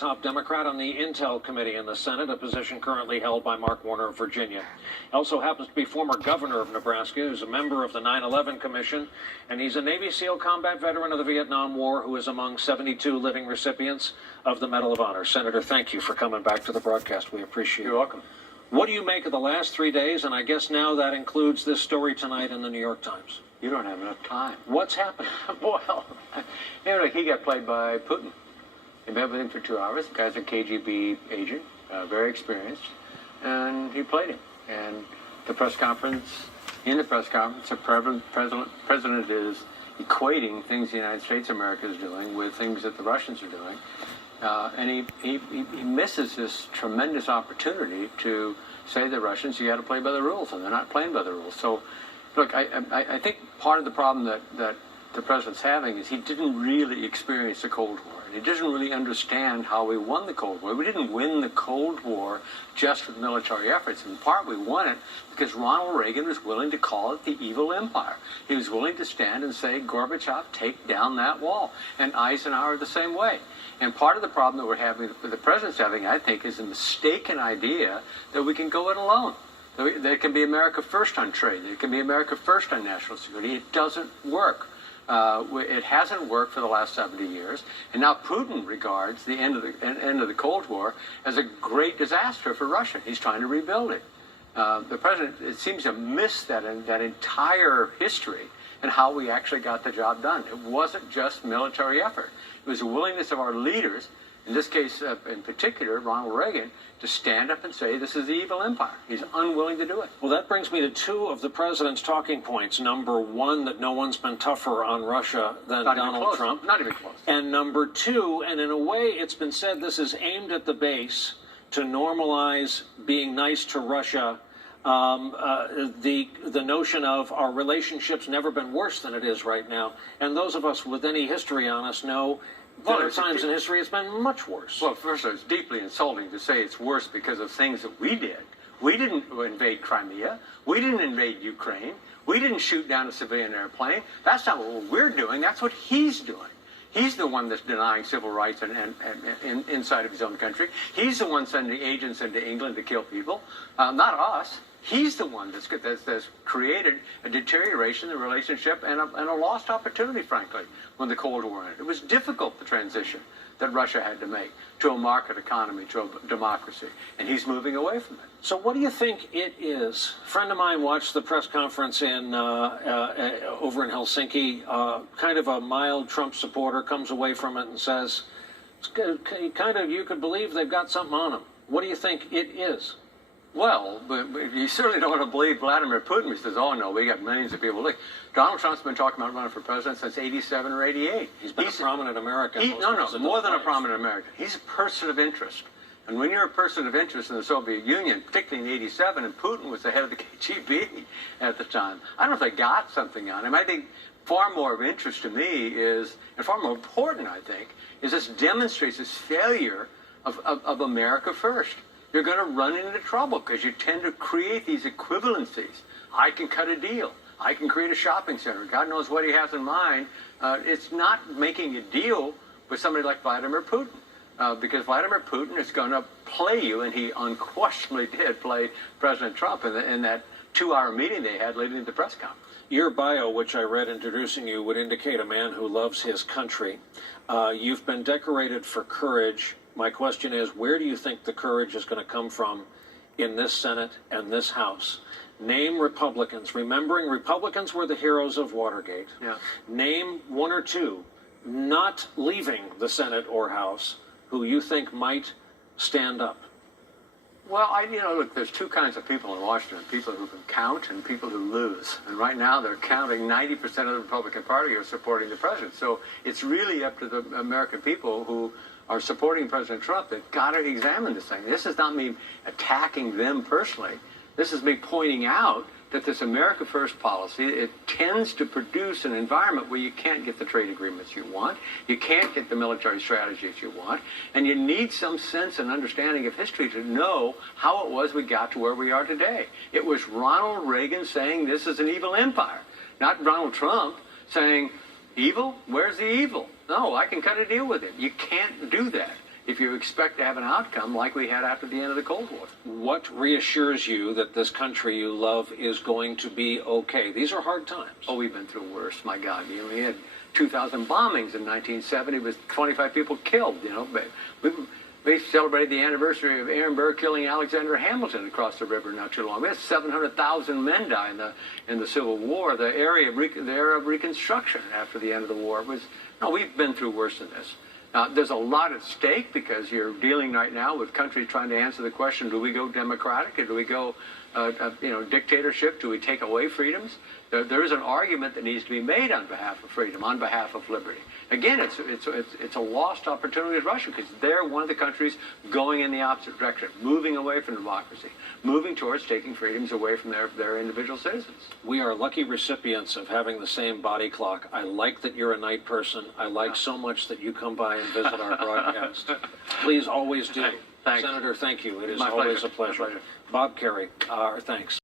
Top Democrat on the Intel Committee in the Senate, a position currently held by Mark Warner of Virginia. He also happens to be former governor of Nebraska, who's a member of the 9/11 Commission, and he's a Navy SEAL combat veteran of the Vietnam War who is among 72 living recipients of the Medal of Honor. Senator, thank you for coming back to the broadcast. We appreciate it. You're welcome. What do you make of the last 3 days? And I guess now that includes this story tonight in the New York Times. You don't have enough time. What's happening? Well, he got played by Putin. He met with him for 2 hours. The guy's a KGB agent, very experienced, and he played him. And in the press conference, the president is equating things the United States of America is doing with things that the Russians are doing. And he misses this tremendous opportunity to say to the Russians, you got to play by the rules, and they're not playing by the rules. So, look, I think part of the problem that the president's having is he didn't really experience the Cold War. He doesn't really understand how we won the Cold War. We didn't win the Cold War just with military efforts. In part, we won it because Ronald Reagan was willing to call it the evil empire. He was willing to stand and say, Gorbachev, take down that wall. And Eisenhower the same way. And part of the problem that we're having, the president's having, I think, is a mistaken idea that we can go it alone. There can be America first on trade. There can be America first on national security. It doesn't work. It hasn't worked for the last 70 years, and now Putin regards the end of the Cold War as a great disaster for Russia. He's trying to rebuild it. The president, it seems to miss that entire history and how we actually got the job done. It wasn't just military effort. It was the willingness of our leaders, in this case in particular, Ronald Reagan, to stand up and say this is the evil empire. He's unwilling to do it. Well, that brings me to two of the president's talking points. Number one, that no one's been tougher on Russia than Donald Trump. Not even close. And number two, and in a way it's been said this is aimed at the base to normalize being nice to Russia. The notion of our relationship's never been worse than it is right now. And those of us with any history on us know there are times in history it's been much worse. Well, first of all, it's deeply insulting to say it's worse because of things that we did. We didn't invade Crimea. We didn't invade Ukraine. We didn't shoot down a civilian airplane. That's not what we're doing. That's what he's doing. He's the one that's denying civil rights and inside of his own country. He's the one sending agents into England to kill people, not us. He's the one that's created a deterioration in the relationship and a lost opportunity, frankly, when the Cold War ended. It was difficult, the transition that Russia had to make to a market economy, to a democracy, and he's moving away from it. So what do you think it is? A friend of mine watched the press conference over in Helsinki. Kind of a mild Trump supporter comes away from it and says, you could believe they've got something on them. What do you think it is? Well, but you certainly don't want to believe Vladimir Putin, who says, oh, no, we got millions of people. Look, Donald Trump's been talking about running for president since 87 or 88. He's been a prominent American. More than a prominent American. He's a person of interest. And when you're a person of interest in the Soviet Union, particularly in 87, and Putin was the head of the KGB at the time, I don't know if they got something on him. I think far more of interest to me is, and far more important, I think, is this demonstrates this failure of America first. You're going to run into trouble because you tend to create these equivalencies. I can cut a deal. I can create a shopping center. God knows what he has in mind. It's not making a deal with somebody like Vladimir Putin because Vladimir Putin is going to play you, and he unquestionably did play President Trump in that 2-hour meeting they had leading to the press conference. Your bio, which I read introducing you, would indicate a man who loves his country. You've been decorated for courage. My question is, where do you think the courage is going to come from in this Senate and this House? Name Republicans, remembering Republicans were the heroes of Watergate. Yeah. Name one or two not leaving the Senate or House who you think might stand up. Well, look, there's two kinds of people in Washington, people who can count and people who lose. And right now they're counting 90% of the Republican Party are supporting the president. So it's really up to the American people who are supporting President Trump that got to examine this thing. This is not me attacking them personally. This is me pointing out that this America First policy, it tends to produce an environment where you can't get the trade agreements you want, you can't get the military strategies you want, and you need some sense and understanding of history to know how it was we got to where we are today. It was Ronald Reagan saying this is an evil empire, not Donald Trump saying, evil? Where's the evil? No, I can cut a deal with him. You can't do that. if you expect to have an outcome like we had after the end of the Cold War. What reassures you that this country you love is going to be okay? These are hard times. Oh, we've been through worse. My God, we had 2,000 bombings in 1970 with 25 people killed. We celebrated the anniversary of Aaron Burr killing Alexander Hamilton across the river not too long. We had 700,000 men die in the Civil War. The era of Reconstruction after the end of the war was. No, we've been through worse than this. Now, there's a lot at stake because you're dealing right now with countries trying to answer the question: do we go democratic or do we go, dictatorship? Do we take away freedoms? There is an argument that needs to be made on behalf of freedom, on behalf of liberty. Again, it's a lost opportunity with Russia because they're one of the countries going in the opposite direction, moving away from democracy, moving towards taking freedoms away from their individual citizens. We are lucky recipients of having the same body clock. I like that you're a night person. I like so much that you come by and visit our broadcast. Please always do. Thanks. Senator, thank you. It is My always pleasure. a pleasure. My pleasure. Bob Kerry, our thanks.